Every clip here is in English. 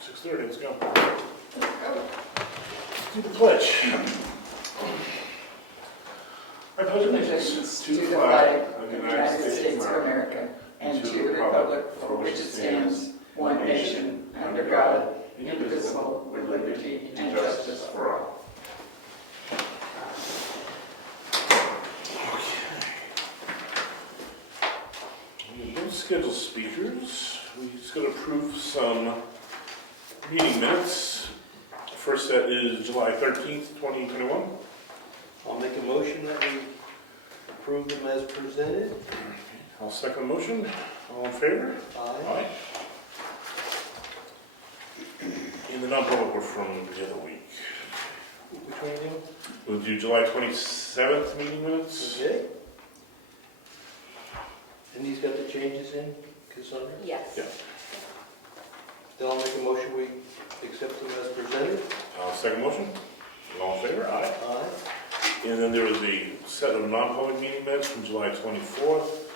6:30, let's go. Let's do the pledge. I pledge allegiance to the flag of the United States of America and to the republic for which it stands, one nation, under God, indivisible, with liberty and justice for all. We don't schedule speakers. We just got to approve some meeting minutes. First set is July 13th, 2021. I'll make a motion that we approve them as presented. I'll second the motion. All in favor? Aye. In the non-public, we're from the other week. Which one are you We'll do July 27th meeting minutes. doing? Okay. And he's got the changes in, Cassandra? Yes. Yeah. Then I'll make a motion we accept them as presented. I'll second motion. All in favor? Aye. Aye. And then there was a set of non-public meeting minutes from July 24th.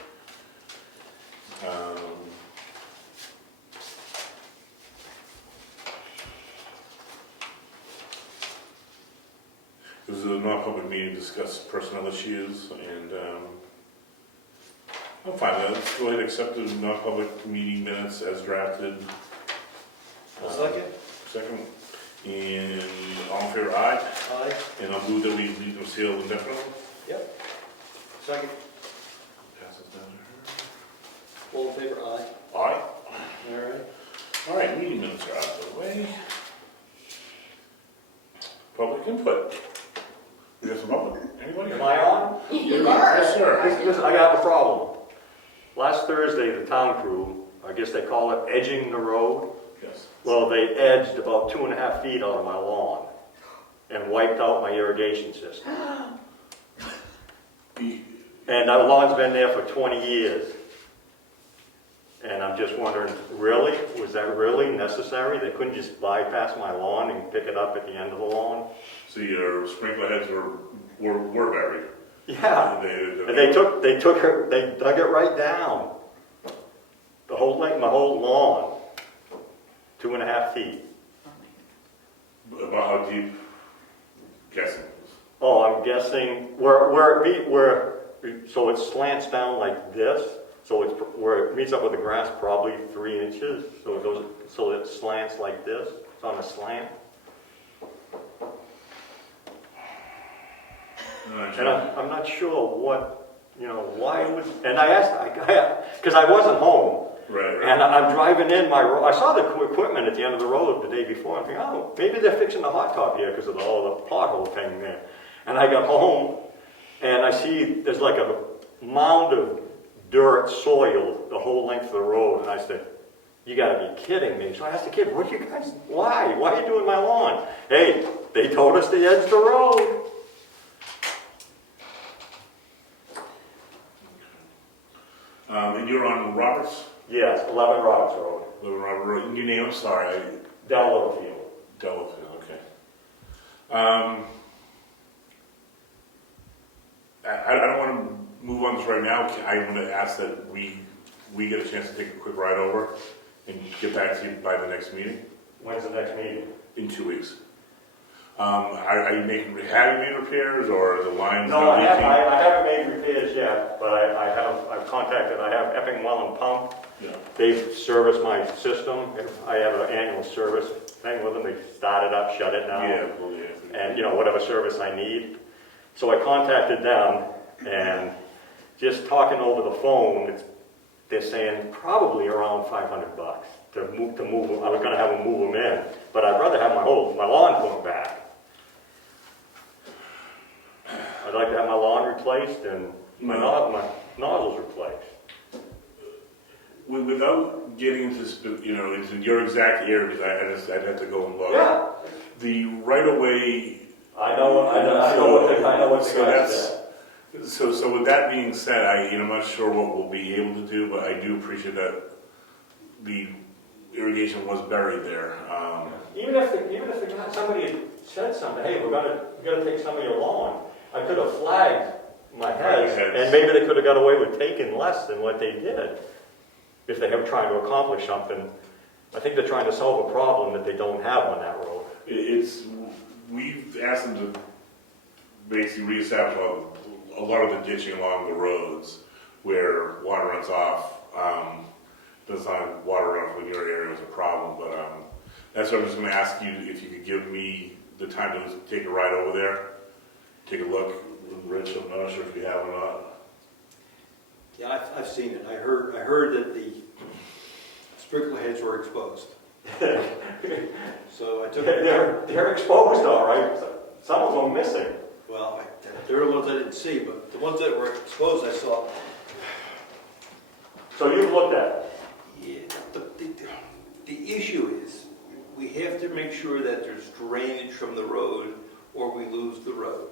It was a non-public meeting to discuss personnel issues, and I'm fine with that. Let's go ahead and accept the non-public meeting minutes as drafted. Second? Second. And all in favor, aye. Aye. And I'll move that we leave them sealed indefinitely. Yep. Second. Pass this down to All in favor? Aye. her. Aye. All right. All right, meeting minutes are out of the way. Public input. We got some public. Anybody? Am I on? Yes, sir. I got a problem. Last Thursday, the town crew, I guess they call it edging the road. Yes. Well, they edged about 2.5 feet out of my lawn and wiped out my irrigation system. And that lawn's been there for 20 years. And I'm just wondering, really? Was that really necessary? They couldn't just bypass my lawn and pick it up at the end of the lawn? So your sprinkler heads were buried. Yeah. And they dug it right down. The whole length, my whole lawn. 2.5 feet. About how deep? Guessing. Oh, I'm guessing so it slants down like this. So it's where it meets up with the grass, probably 3 inches. So it goes, so it slants like this. It's on a slant. And I'm not sure what, why it was. And I asked, because I wasn't home. Right. And I'm driving in I saw the equipment at the end of the road the day before. I'm thinking, oh, maybe they're fixing the hot top here because of all the pothole thing there. And I got home, and I see there's like a mound of dirt, soil, the whole length of the road. And I said, you got to be kidding me. So I asked the kid, what do you guys, why? Why are you doing my lawn? Hey, they told us to edge the road. And you're on Roberts? Yes, 11 Roberts Road, Robert Road. Your name, I'm sorry. Delaware. Delafield, okay. I don't want to move on this right now. I'm going to ask that we get a chance to take a quick ride over and get back to you by the next meeting. When's the next meeting? In 2 weeks. Are you having made repairs, or the lines No, not I leaking? haven't made repairs yet, but I have Epping Well and Pump. Yeah. They've serviced my system. I have an annual service thing with them. They start it up, shut it down. Yeah, well, yeah. And, whatever service I need. So I contacted them, and just talking over the phone, they're saying probably around $500 to move them. I was going to have them move them in, but I'd rather have my lawn put back. I'd like to have my lawn replaced and my nozzles replaced. Without getting into this, into your exact area, because I'd have to go and look. Yeah. The right of way. I know what the guy said. So with that being said, I'm not sure what we'll be able to do, but I do appreciate that the irrigation was buried there. Even if somebody had said something, hey, we're gonna take some of your lawn, I could have flagged my heads, and maybe they could have got away with taking less than what they did if they were trying to accomplish something I think they're trying to solve a problem that they don't have on that road. We've asked them to basically reestablish a lot of the ditching along the roads where water runs off. Does not water runoff in your area was a problem, but that's what I'm just going to ask you if you could give me the time to take a ride over there, take a look. Rich, I'm not sure if you have or not. Yeah, I've seen it. I heard that the sprinkler heads were exposed. So I took it. They're exposed, all right. Some of them missing. Well, there are ones I didn't see, but the ones that were exposed I saw. So you've looked at it. Yeah, the issue is we have to make sure that there's drainage from the road or we lose the road.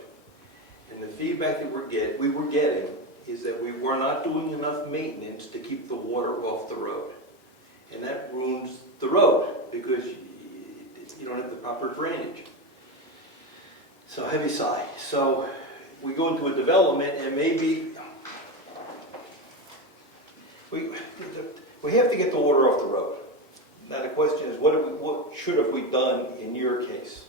And the feedback that we were getting is that we were not doing enough maintenance to keep the water off the road. And that ruins the road because you don't have the proper drainage. So heavy sigh. So we go into a development and maybe we have to get the water off the road. Now the question is, what should have we done in your case?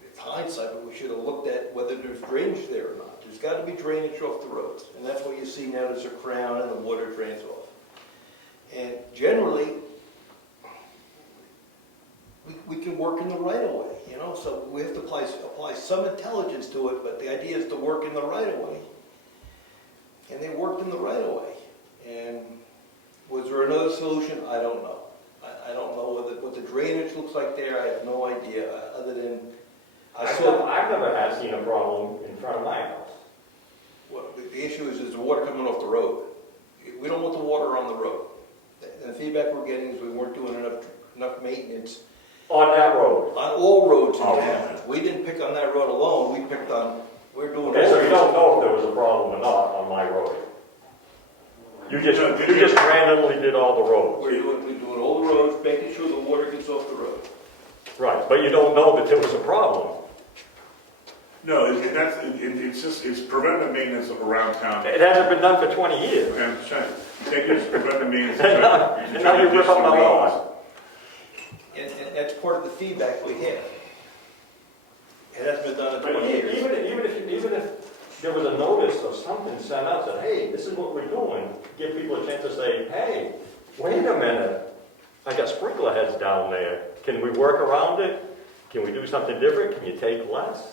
With hindsight, we should have looked at whether there's drainage there or not. There's got to be drainage off the roads, and that's what you see now. There's a crown and the water drains off. And generally, we can work in the right of way, you know. So we have to apply some intelligence to it, but the idea is to work in the right of way. And they worked in the right of way. And was there another solution? I don't know. I don't know what the drainage looks like there. I have no idea, other than I've never seen a problem in front of my house. Well, the issue is the water coming off the road. We don't want the water on the road. And the feedback we're getting is we weren't doing enough maintenance. On that road? On all roads in Oh, town. yeah. We didn't pick on that road alone. We picked on, we're doing. Okay, so you don't know if there was a problem or not on my road? You just randomly did all the roads? We're doing all the roads, making sure the water gets off the road. Right, but you don't know that there was a problem. No, it's preventive maintenance around town. It hasn't been done for 20 years. I'm trying to take this preventive maintenance. And now you rip up my lawn. And that's part of the feedback we have. It hasn't been done in But 20 years. even if there was a notice or something sent out that, hey, this is what we're doing, give people a chance to say, hey, wait a minute, I got sprinkler heads down there. Can we work around it? Can we do something different? Can you take less?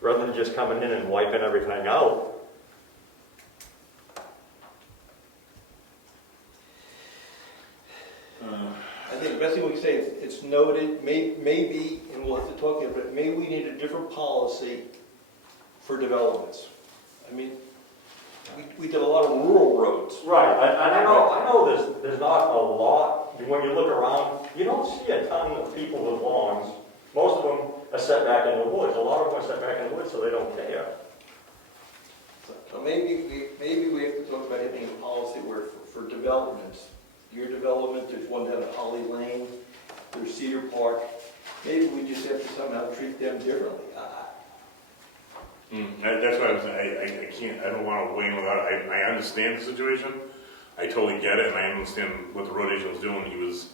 Rather than just coming in and wiping everything out. I think the best thing we can say is it's noted, maybe, and we'll have to talk about it, maybe we need a different policy for developments. I mean, we did a lot of rural roads. Right, I know there's not a lot. When you look around, you don't see a ton of people with lawns. Most of them are set back in the woods. A lot of them are set back in the woods, so they don't care. So maybe we have to talk about having a policy where for developments, your development, there's one down at Holly Lane, there's Cedar Park. Maybe we just have to somehow treat them differently. That's why I don't want to weigh in without it. I understand the situation. I totally get it, and I understand what the road agent was doing. He was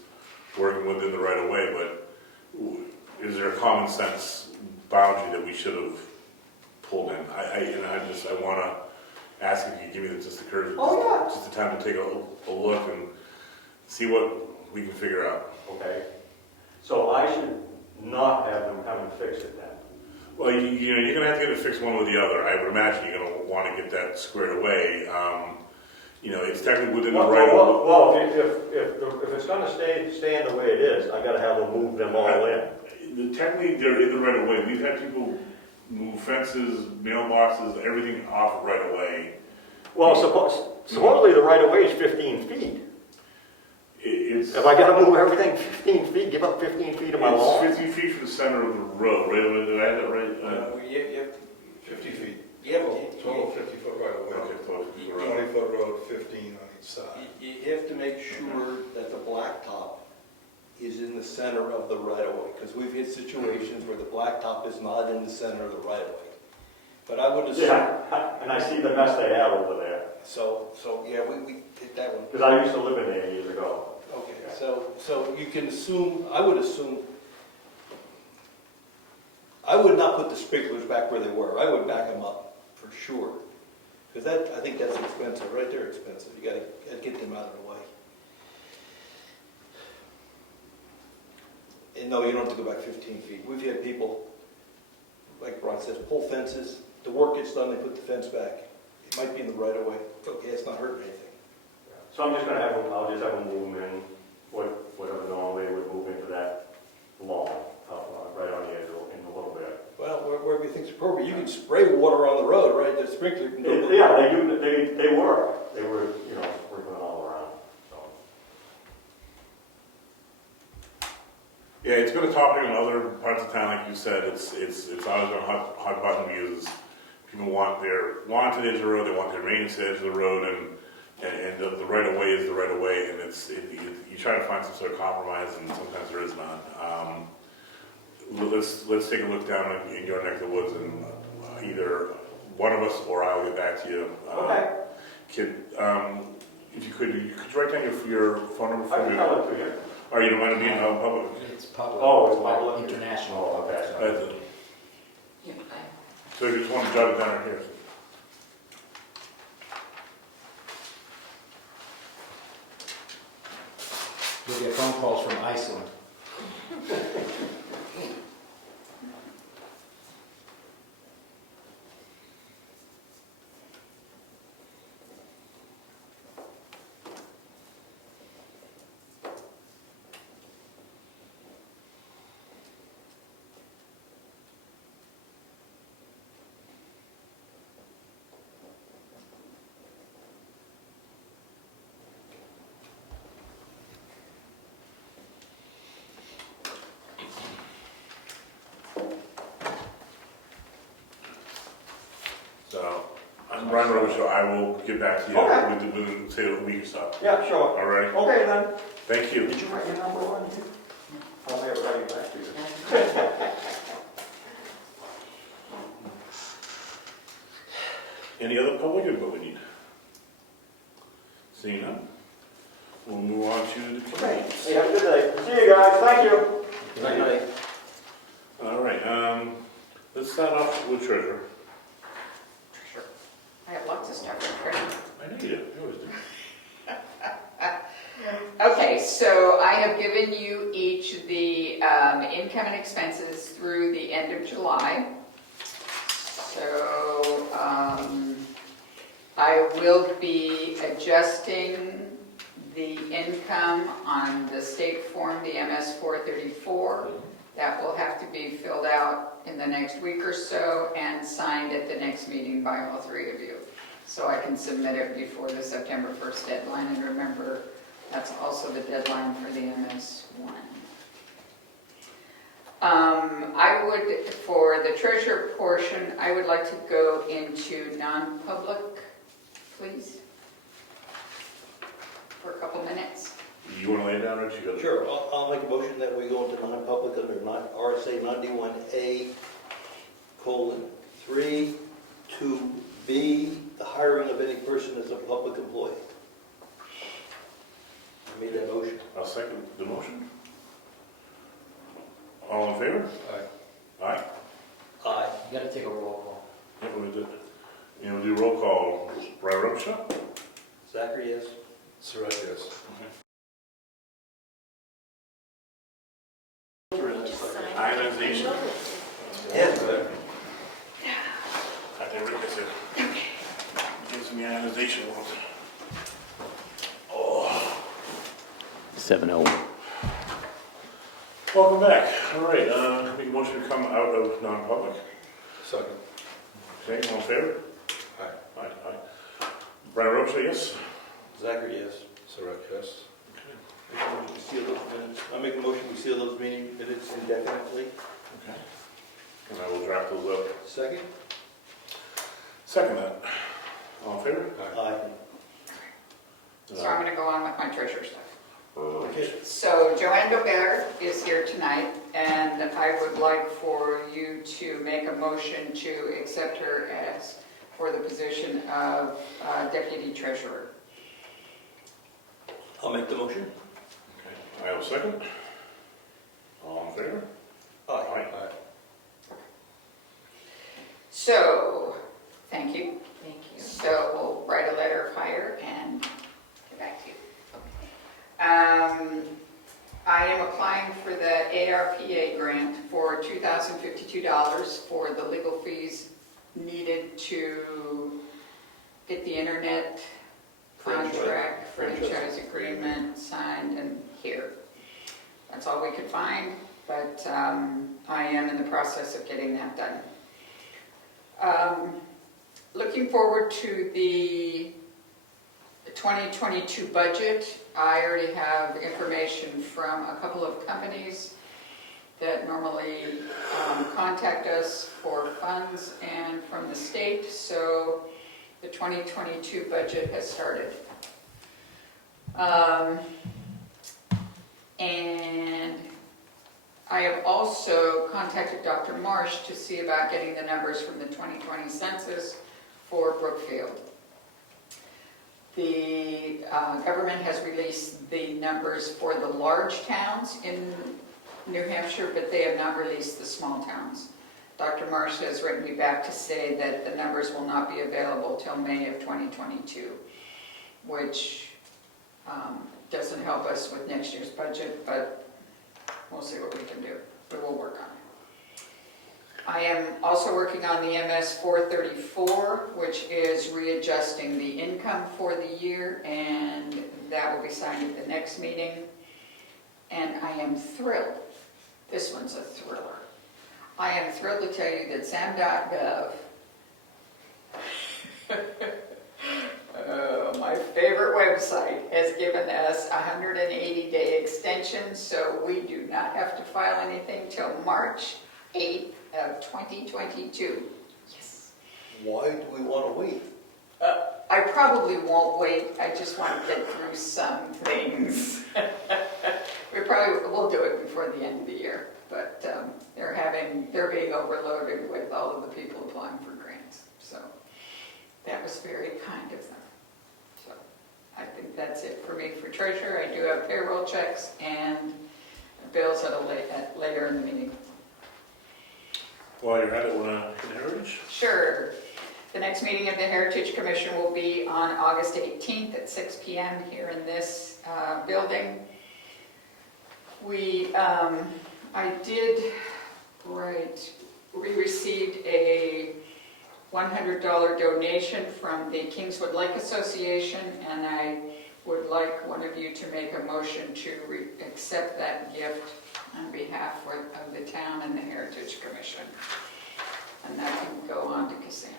working within the right of way, but is there a common sense boundary that we should have pulled in? I want to ask if you give me just the courage, just the time to take a look and see what we can figure out. Okay. So I should not have them come and fix it then. Well, you're going to have to get it fixed one or the other. I would imagine you're going to want to get that squared away. It's technically within the right of way. Well, if it's going to stay in the way it is, I got to have them move them all in. Technically, they're in the right of way. We've had people move fences, mailboxes, everything off right of way. Well, supposedly the right of way is 15 feet. If I got to move everything 15 feet, give up 15 feet of my lawn? It's 15 feet from the center of the road, right? Did I have that right? You have 50 feet. Yeah, Total 50-foot right of way. Okay, 20-foot road, 15 on each side. You have to make sure that the blacktop is in the center of the right of way, because we've had situations where the blacktop is not in the center of the right of way. But I would assume, Yeah, and I see the mess they have over there. so, yeah, we did that one. Because I used to live in there years ago. Okay, so you can assume, I would assume, I would not put the sprinklers back where they were. I would back them up, for sure. Because that, I think that's expensive, right there expensive. You gotta get them out of the way. And no, you don't have to go back 15 feet. We've had people, like Ron says, pull fences. The work gets done, they put the fence back. It might be in the right of way. Okay, it's not hurting anything. So I'm just gonna have them, I'll just have them move them in, whatever normally they would move into that lawn, right on the edge in a little bit. Well, wherever you think's appropriate. You can spray water on the road, right? The sprinkler can go. Yeah, they do, they were, you know, sprinkling all around, so. Yeah, it's been a topic in other parts of town, like you said. It's always been a hot button because people want their lawn to the edge of the road, they want their maintenance to the edge of the road, and the right of way is the right of way, and you try to find some sort of compromise, and sometimes there is none. Let's take a look down in your neck of the woods, and either one of us or I'll get back to you. Okay. Kid, if you could write down your phone number for I can me? tell it to you. Or you don't mind it being public? It's public. Oh, it's public? International. Oh, okay. Yeah, So you just want to jot it down right here. You'll get phone calls from Iceland. So, I'm Brian Robichaud. I will get back to you Okay. within, say, a week or so. Yeah, sure. All right? Okay then. Thank you. Did you write your number on here? I'll have it right back to you. Any other public input we need? Seeing none, we'll move on to the Okay. Hey, have a good day. See you guys. Thank you. Good night. All right, let's start off with treasurer. sure. I have lots of stuff for treasure. I know you do, you always do. Okay, so I have given you each the income and expenses through the end of July. So I will be adjusting the income on the state form, the MS 434. That will have to be filled out in the next week or so and signed at the next meeting by all three of you. So I can submit it before the September 1st deadline. And remember, that's also the deadline for the MS1. I would, for the treasurer portion, I would like to go into non-public, please, for a couple minutes. You want to lay it down, Rich? You got it? Sure, I'll make a motion that we go into non-public under RSA 91A, :3, 2B, the hiring of any person as a public employee. I made that motion. I'll second the motion. All in favor? Aye. Aye. Aye. You gotta take a roll call. Yeah, we did. And we'll do roll call. Brian Robichaud? Zachary, yes? Surratt, yes. Ionization. Yes. I did Rick, I said. Give some ionization ones. Oh. 7-0. Welcome back. All right, make a motion to come out of non-public. Second. Okay, all in favor? Aye. Aye. Brian Robichaud, yes? Zachary, yes. Surratt, yes. Make a motion we seal those minutes. I make a motion we seal those meeting minutes indefinitely. Okay. And I will draft those up. Second? Second that. All in favor? Aye. So I'm going to go on with my treasurer stuff. Okay. So Joanne Gobert is here tonight. And I would like for you to make a motion to accept her as for the position of deputy treasurer. I'll make the motion. Okay, I have a second. All in favor? Aye. Aye. So, thank you. Thank you. So we'll write a letter of hire and get back to you. I am applying for the ARPA grant for $2,052 for the legal fees needed to get the internet contract, franchise agreement signed and here. That's all we could find, but I am in the process of getting that done. Looking forward to the 2022 budget. I already have information from a couple of companies that normally contact us for funds and from the state, so the 2022 budget has started. And I have also contacted Dr. Marsh to see about getting the numbers from the 2020 census for Brookfield. The government has released the numbers for the large towns in New Hampshire, but they have not released the small towns. Dr. Marsh has written me back to say that the numbers will not be available till May of 2022, which doesn't help us with next year's budget, but we'll see what we can do. We will work on it. I am also working on the MS 434, which is readjusting the income for the year, and that will be signed at the next meeting. And I am thrilled. This one's a thriller. I am thrilled to tell you that SAM.gov, my favorite website, has given us a 180-day extension, so we do not have to file anything till March 8th of 2022. Yes. Why do we want to wait? I probably won't wait. I just want to get through some things. We'll do it before the end of the year, but they're being overloaded with all of the people applying for grants. So that was very kind of them. So I think that's it for me for treasurer. I do have payroll checks and bills later in the meeting. While you're at it, want to Heritage? Sure. The next meeting of the Heritage Commission will be on August 18th at 6 p.m. here in this building. We received a $100 donation from the Kingswood Lake Association, and I would like one of you to make a motion to accept that gift on behalf of the town and the Heritage Commission. And that can go on to Cassandra.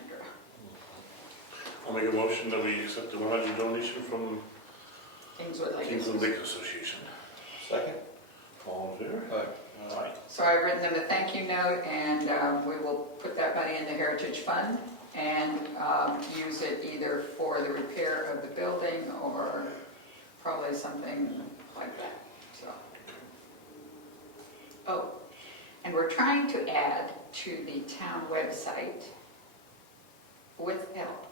I'll make a motion that we accept the 100 donation from Kingswood Lake Kingswood Lake Association. Second? All in favor? Aye. Aye. So I've written them a thank you note, and we will put that money in the Heritage Fund and use it either for the repair of the building or probably something like that. So. Oh, and we're trying to add to the town website, with help,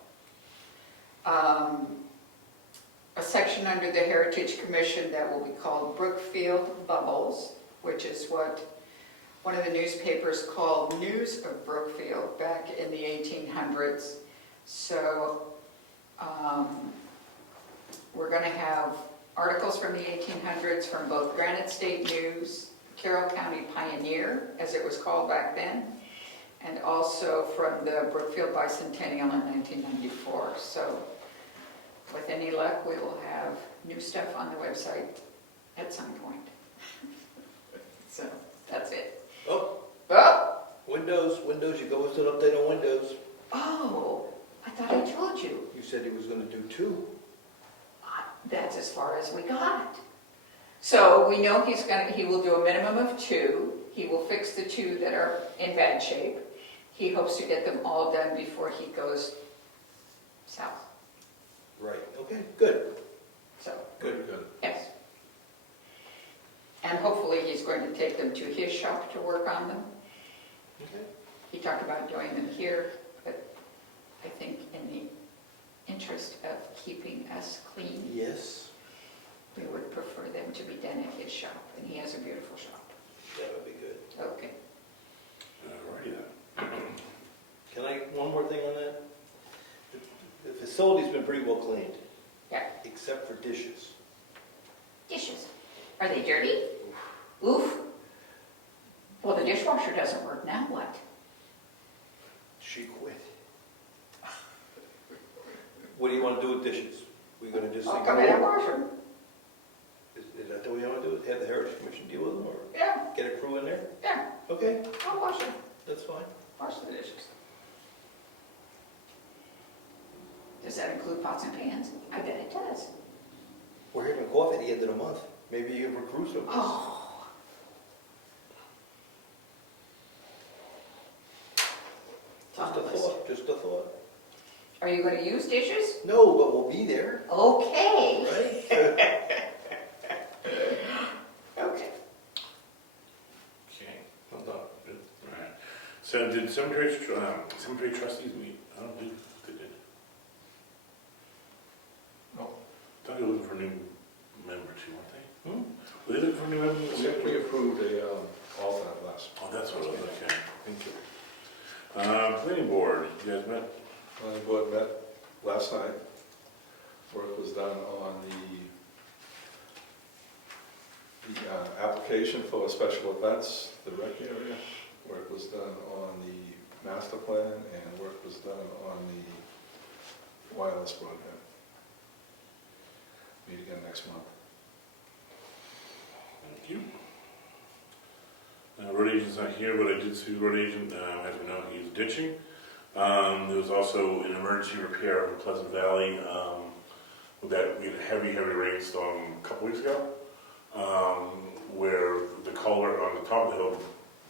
a section under the Heritage Commission that will be called Brookfield Bubbles, which is what one of the newspapers called News of Brookfield back in the 1800s. So we're going to have articles from the 1800s from both Granite State News, Carroll County Pioneer, as it was called back then, and also from the Brookfield Bicentennial in 1994. So with any luck, we will have new stuff on the website at some point. So that's it. Oh, Oh! Windows, you go with an update on Windows. Oh! I thought I told you. You said he was going to do 2. That's as far as we got. So we know he will do a minimum of 2. He will fix the 2 that are in bad shape. He hopes to get them all done before he goes south. Right, okay, good. So, Good. Good. yes. And hopefully he's going to take them to his shop to work on them. Okay. He talked about doing them here, but I think in the interest of keeping us clean, Yes, we would prefer them to be done at his shop, and he has a beautiful shop. that would be good. Okay. Alrighty then. Can I, one more thing on that? The facility's been pretty well cleaned. Yeah. Except for dishes. Dishes. Are they dirty? Oof. Well, the dishwasher doesn't work now, what? She quit. What do you want to do with dishes? We gonna just say, I'll come in and no? wash them. Is that what you want to do? Have the Heritage Commission deal with them, or Yeah, get a crew in there? yeah, Okay, I'll wash them. that's fine. Wash the dishes. Does that include pots and pans? I bet it does. We're having coffee at the end of the month. Maybe you can recruit some. Oh. Just a thought, just a thought. Are you going to use dishes? No, but we'll be there, Okay. right? Okay. Okay. I'm done. Good. Alright. So did cemetery trustees meet? I don't believe they did. No. I thought they were looking for a new member too, weren't they? Hmm? Were they looking for a new member? We approved a alternate last. Oh, that's what it was, okay. Thank you. Planning board, you guys met? Planning board met last night. Work was done on the application for special events, the rec area. Work was done on the master plan, and work was done on the wireless broadband. Meet again next month. Thank you. Road agent's not here, but I did see the road agent, as we know, he's ditching. There was also an emergency repair in Pleasant Valley, with that, we had a heavy rainstorm a couple weeks ago, where the culvert on the top of the hill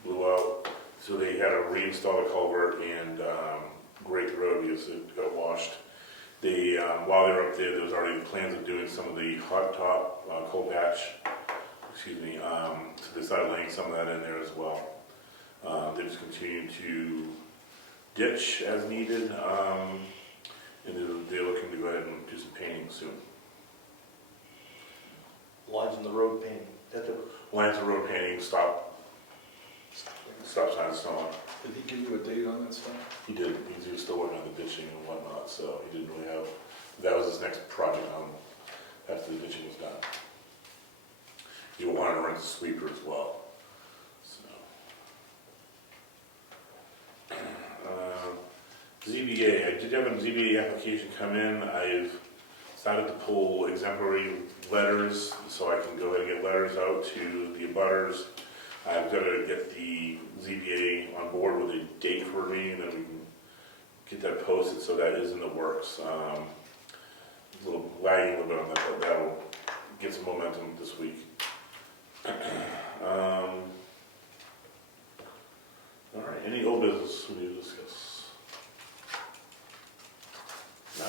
blew out, so they had to reinstall the culvert and grade the road because it got washed. They, while they were up there, there was already plans of doing some of the hot top, coal patch, so they started laying some of that in there as well. They just continue to ditch as needed, and they're looking to go ahead and do some painting soon. Lines in the road painting. Lines of road painting, stop signs, so on. Did he give you a date on that stuff? He did, he was still working on the ditching and whatnot, so he didn't really have, that was his next project after the ditching was done. He wanted to rent a sweeper as well, so. ZBA, I did have a ZBA application come in. I've started to pull exemplary letters, so I can go ahead and get letters out to the abutters. I've got to get the ZBA on board with a date for me, and then we can get that posted, so that is in the works. A little lagging a little bit on that, but that will get some momentum this week. All right, any old business we need to discuss? No?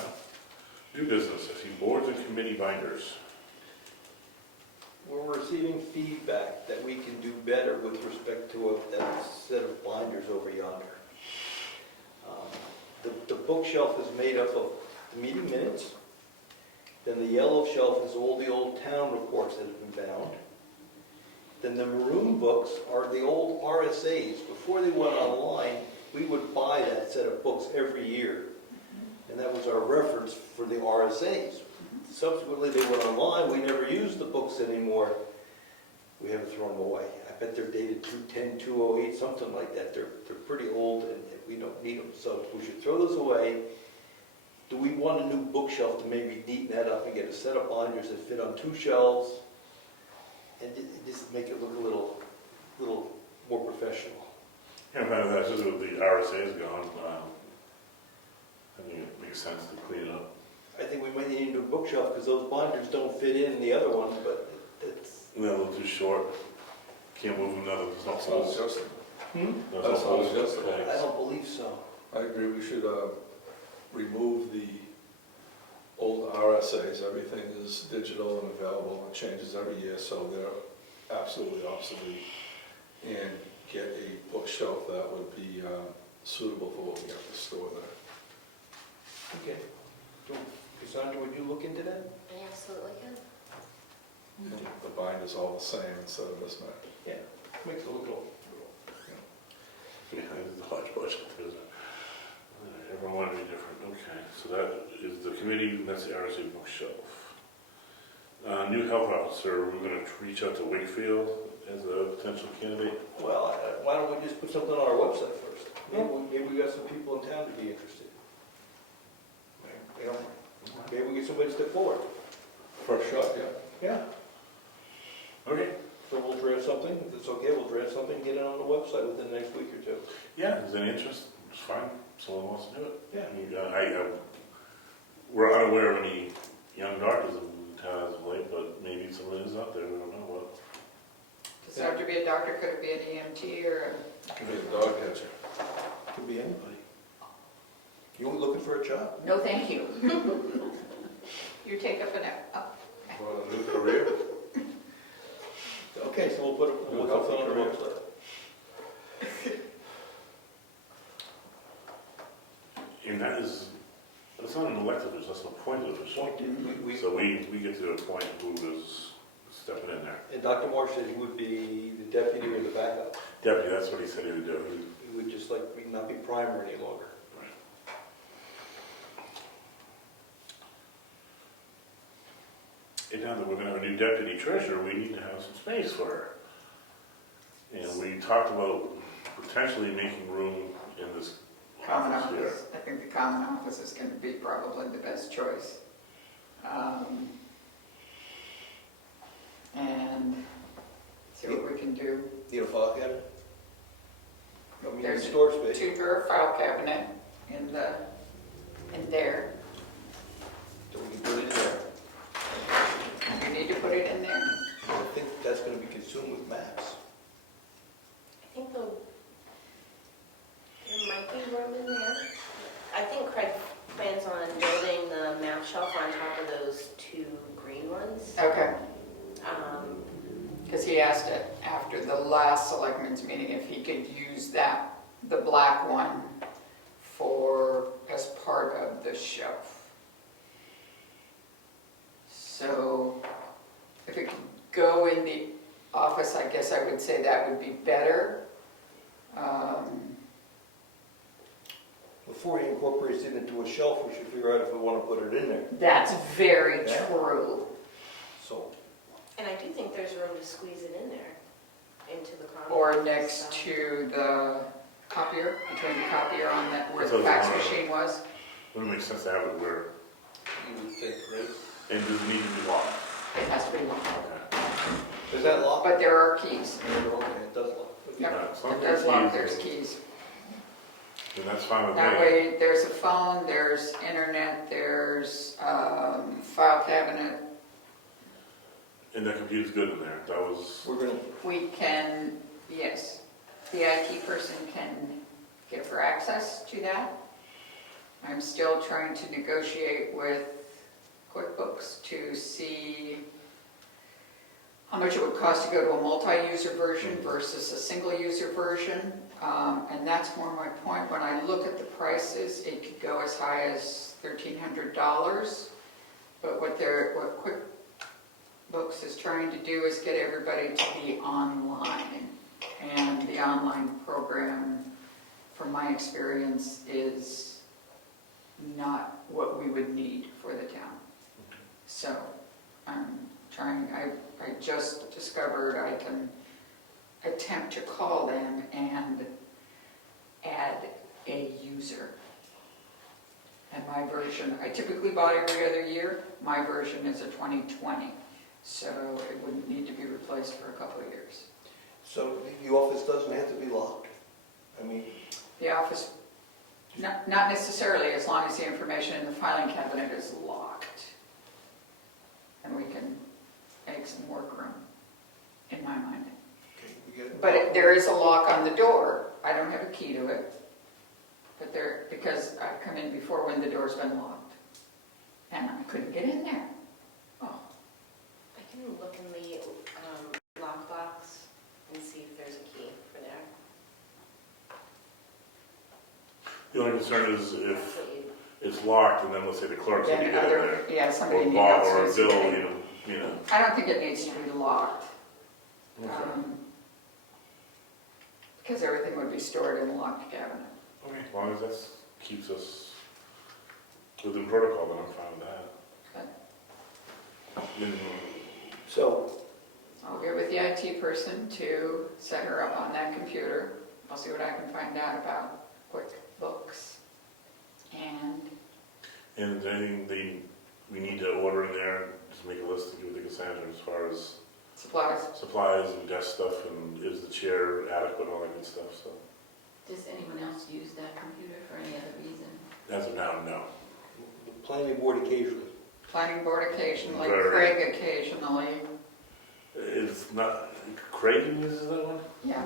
New business, I see boards and committee binders. We're receiving feedback that we can do better with respect to that set of binders over yonder. The bookshelf is made up of the meeting minutes. Then the yellow shelf is all the old town reports that have been bound. Then the maroon books are the old RSAs. Before they went online, we would buy that set of books every year. And that was our reference for the RSAs. Subsequently, they went online. We never used the books anymore. We haven't thrown them away. I bet they're dated 210, 208, something like that. They're pretty old, and we don't need them. So we should throw those away. Do we want a new bookshelf to maybe neaten that up and get a set of binders that fit on 2 shelves and just make it look a little more professional? Yeah, but that's just with the RSA is gone. I think it makes sense to clean it up. I think we might need a new bookshelf because those binders don't fit in the other ones, but it's... They're a little too short. Can't move them, there's no That's not holes. adjustable. There's no That's not holes. adjustable. I don't believe so. I agree, we should remove the old RSAs. Everything is digital and available, it changes every year, so they're absolutely obsolete. and get a bookshelf that would be suitable for what we have to store there. Okay. Cassandra, would you look into that? I absolutely can. And the binder's all the same instead of mismatched. Yeah. Makes it look a little. Yeah, it's a hodgepodge. Everyone wanted to be different, okay. So that is the committee, and that's the RSA bookshelf. New health officer, we're gonna reach out to Wakefield as a potential candidate. Well, why don't we just put something on our website first? Maybe we got some people in town to be interested. You know, maybe we get somebody to step forward. First shot, yeah. Yeah. Okay. So we'll draft something, if it's okay, we'll draft something, and get it on the website within the next week or two. Yeah, if there's any interest, it's fine, someone wants to do it. Yeah. We're unaware of any young doctors in town as of late, but maybe someone is out there, we don't know what. Does it have to be a doctor, could it be an EMT or Could be a dog catcher. Could be anybody. You looking for a job? no thank you? You take up an, For a new career. Okay, so we'll put something on the website. And that's not an elected official, that's an appointed official. We- So we get to appoint who is stepping in there. And Dr. Moore said he would be the deputy or the backup. Deputy, that's what he said he would do. He would just not be primary any longer. And now that we're gonna have a new deputy treasurer, we need to have some space for her. And we talked about potentially making room in this common office here. office. I think the common office is going to be probably the best choice. And see what we can do. Need a file cabinet? I mean, There's storage space. 2-drawer file cabinet in there. So we can put it in there. You need to put it in there. I think that's going to be consumed with maps. I think there might be room in there. I think Craig plans on building the map shelf on top of those two green ones. Okay. Um, Because he asked it after the last selectmen's meeting if he could use the black one as part of the shelf. So if it could go in the office, I guess I would say that would be better. Before he incorporates it into a shelf, we should figure out if we want to put it in there. That's very Yeah. true. So, And I do think there's room to squeeze it in there, into the common. Or office, next so. to the copier, between the copier on that, where So the fax the- machine was. Wouldn't make sense to have it where, you would think, right? and does it need to be locked? It has to be locked. Okay. Is that locked? But there are keys. Okay, it does lock. Okay. Yep, Right, so it does lock, there's keys. keys. And that's fine with me. That way, there's a phone, there's internet, there's file cabinet. And the computer's good in there, that was, We're going to, We can, yes, the IT person can give her access to that. I'm still trying to negotiate with QuickBooks to see how much it would cost to go to a multi-user version versus a single-user version. And that's more my point. When I look at the prices, it could go as high as $1,300. But what QuickBooks is trying to do is get everybody to be online. And the online program, from my experience, is not what we would need for the town. So I'm trying, I just discovered I can attempt to call them and add a user. And my version, I typically buy every other year, my version is a 2020, so it wouldn't need to be replaced for a couple of years. so the office doesn't have to be locked? I mean, The office, not necessarily, as long as the information in the filing cabinet is locked. And we can make some work room, in my mind. okay, we get it. But there is a lock on the door. I don't have a key to it. But because I've come in before when the door's been locked. And I couldn't get in there. Oh, I can look in the lockbox and see if there's a key. The only concern is if That's what you- it's locked and then let's say the clerk's gonna Then get in there. other, yeah, somebody Or needs Bob or to. Bill, you know. I don't think it needs to be locked. Okay. Because everything would be stored in a locked cabinet. Okay, as long as that keeps us within protocol, then I'm fine with that. Then, So, I'll get with the IT person to set her up on that computer. I'll see what I can find out about QuickBooks. And and is there anything we need to order in there, just make a list to give the Cassandra as far as supplies. supplies and desk stuff, and is the chair adequate, all that good stuff, so. Does anyone else use that computer for any other reason? As of now, no. the planning board occasionally. Planning board occasionally, Very. Craig occasionally. It's not, Craig uses that one? Yeah.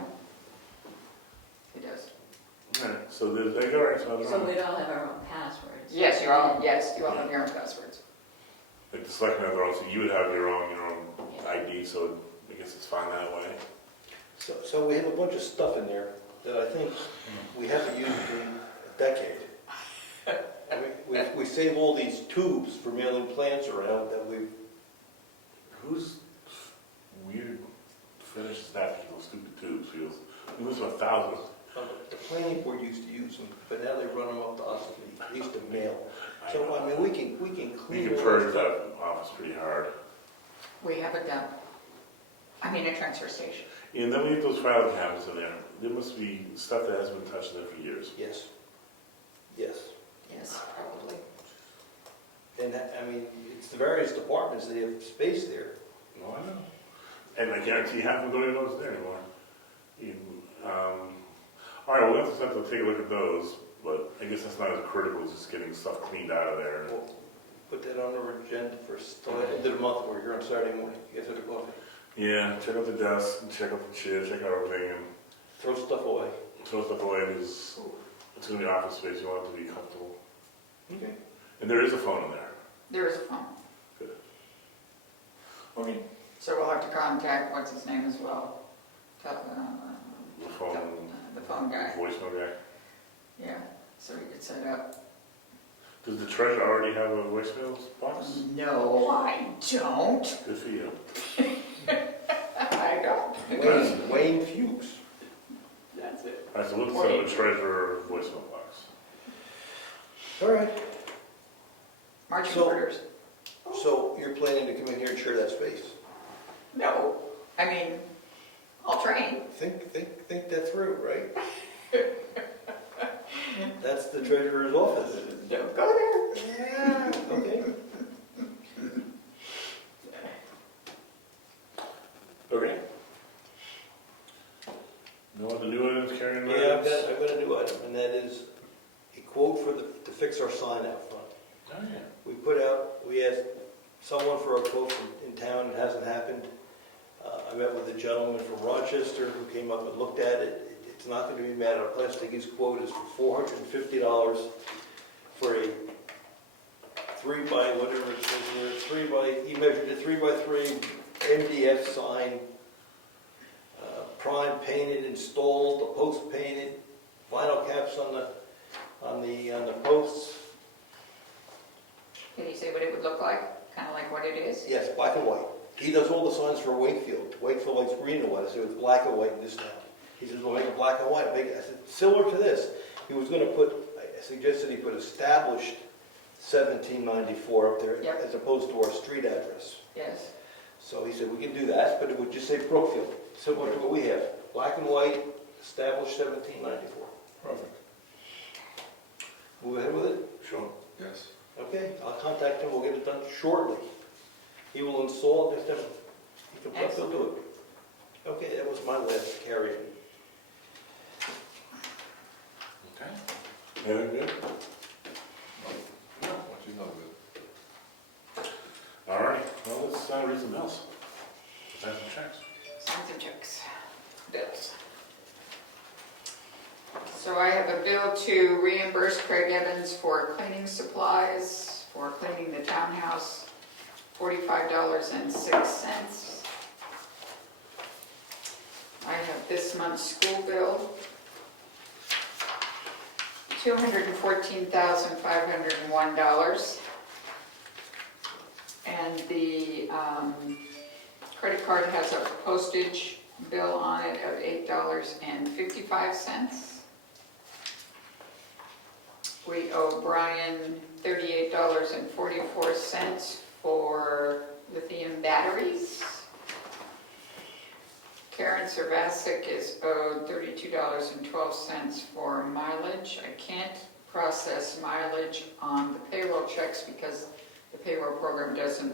He does. Alright, so there's, I go right, so I don't So know. we'd all have our own passwords. Yes, you all have your own passwords. Like the selectmen have their own, so you would have your own ID, so I guess it's fine that way. So we have a bunch of stuff in there that I think we haven't used in a decade. I mean, we save all these tubes for mailing plants around that we've, Whose weird fetish is that, for those stupid tubes, feels, we lose 1,000. the planning board used to use them, but now they run them up to us, we used to mail. So, I mean, we can clean You can all purge that stuff. that office pretty hard. We have a dump. I mean, a transfer station. And then we have those file cabinets in there. There must be stuff that hasn't been touched in there for years. Yes. Yes. Yes, probably. And that, I mean, it's the various departments that have space there. No, I know. And I guarantee half of them don't even know it's there anymore. All right, we'll have to take a look at those, but I guess that's not as critical as just getting stuff cleaned out of there. We'll put that on our agenda for the end of the month, where you're on Saturday morning, you guys have to go out, Yeah, check out the desk, and check out the chair, check out everything, and throw stuff away. throw stuff away because it's going to be office space. You want it to be comfortable. Okay. And there is a phone in there. There is a phone. Good. Okay. So we'll have to contact, what's his name as well? The phone, The phone guy. voicemail guy. Yeah, so we could set up. Does the treasurer already have a voicemail box? No, I don't. Good for you. I don't. Wayne Fuchs. That's it. All right, so let's set up a treasurer voicemail box. All right. Marching So- orders. So you're planning to come in here and share that space? No, I mean, I'll train. Think that through, right? That's the treasurer's office. Don't go there. Yeah, okay. Okay. No other new items carrying Yeah, items? I've got a new item, and that is a quote to fix our sign out front. Oh, yeah. We asked someone for a quote in town, it hasn't happened. I met with a gentleman from Rochester who came up and looked at it. It's not going to be made out of plastic. His quote is for $450 for a 3 by whatever it says here, he measured a 3 by 3 MDF sign, prime painted, installed, the post painted, vinyl caps on the posts. Did he say what it would look like? Kind of like what it is? Yes, black and white. He does all the signs for Wakefield. Wakefield likes green and white. I said, it's black and white in this town. He says, well, make it black and white. I said, similar to this. He was going to I suggested he put established 1794 up there, Yep. as opposed to our street address. Yes. So he said, we can do that, but it would just say Brookfield, similar to what we have. Black and white, established 1794. Perfect. Move ahead with it? Sure. Yes. Okay, I'll contact him. We'll get it done shortly. He will install, just have, he can probably do it. Okay, that was my last carry. Okay. Anything good? No, what you know good. All right. Well, let's read some bills. Let's have some checks. Signs and checks. Bills. So I have a bill to reimburse Craig Evans for cleaning supplies, for cleaning the townhouse, $45.06. I have this month's school bill $214,501. And the credit card has a postage bill on it of $8.55. We owe Brian $38.44 for lithium batteries. Karen Servasic is owed $32.12 for mileage. I can't process mileage on the payroll checks because the payroll program doesn't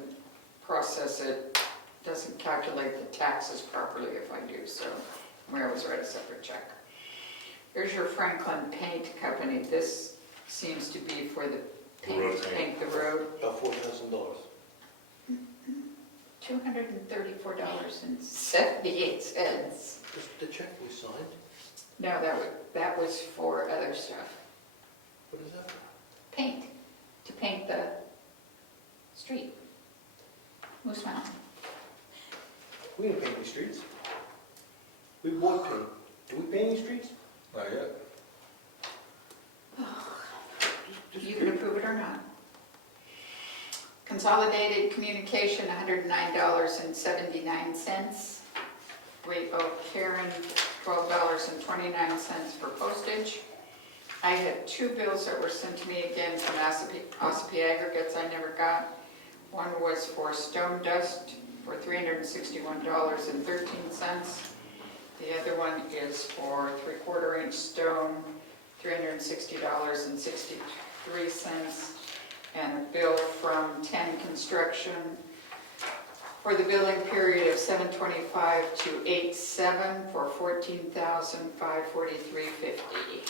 process it, doesn't calculate the taxes properly if I do, so we always write a separate check. Here's your Franklin Paint Company. This seems to be for the paint, paint the road. About $4,000. $234.78. The check we signed, No, that was for other stuff. what is that? Paint, to paint the street. Moose Mountain. We didn't paint any streets. We bought paint. Do we paint any streets? Not yet. You can approve it or not. Consolidated Communication, $109.79. We owe Karen $12.29 for postage. I had two bills that were sent to me again from Ossipee Aggregates I never got. One was for stone dust for $361.13. The other one is for 3/4 inch stone, $360.63. And a bill from 10 Construction for the billing period of 7/25 to 8/7 for $14,543.50.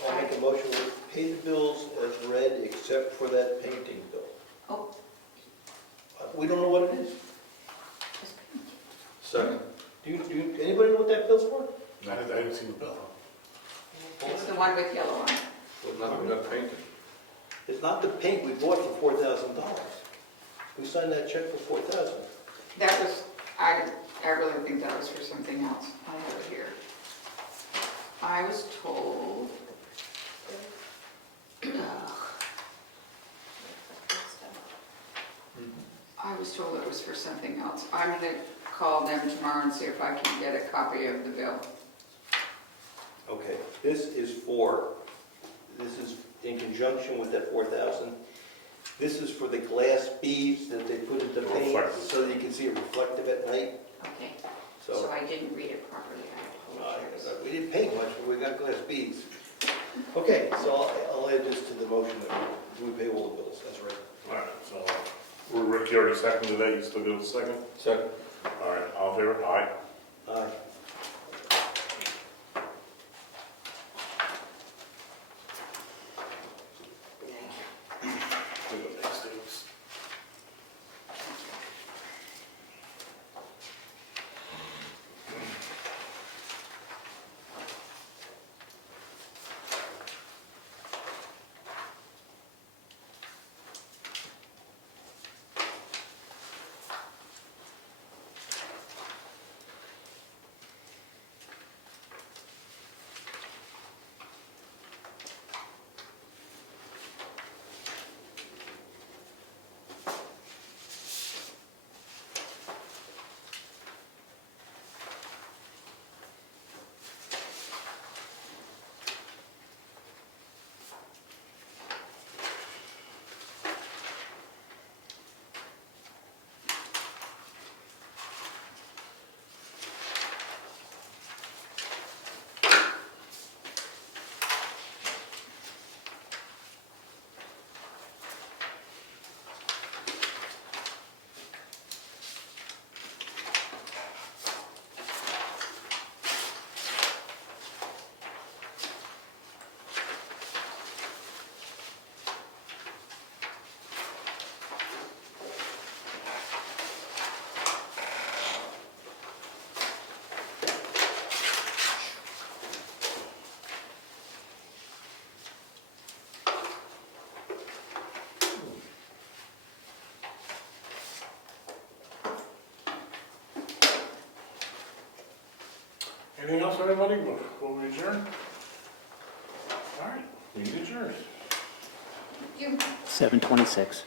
So I make a motion to pay the bills as read except for that painting bill. Oh. We don't know what it is. Second. Do anybody know what that bill's for? I haven't seen the bill. It's the one with yellow on it. Well, nothing got painted. It's not the paint we bought for $4,000. We signed that check for $4,000. That was, I really think that was for something else. I have it here. I was told, it was for something else. I'm going to call them tomorrow and see if I can get a copy of the bill. Okay, this is in conjunction with that 4,000. This is for the glass beads that they put into paint Reflective. so that you can see it reflective at night. Okay, So so I didn't read it properly. I apologize. we didn't paint much, but we got glass beads. Okay, so I'll add this to the motion that we pay all the bills, that's right. All right, so, Rick, you already seconded that, you still go with the second? Second. All right, all in favor? Aye. Aye. Anything else, everybody, before we adjourn? All right, meeting adjourned. 7:26.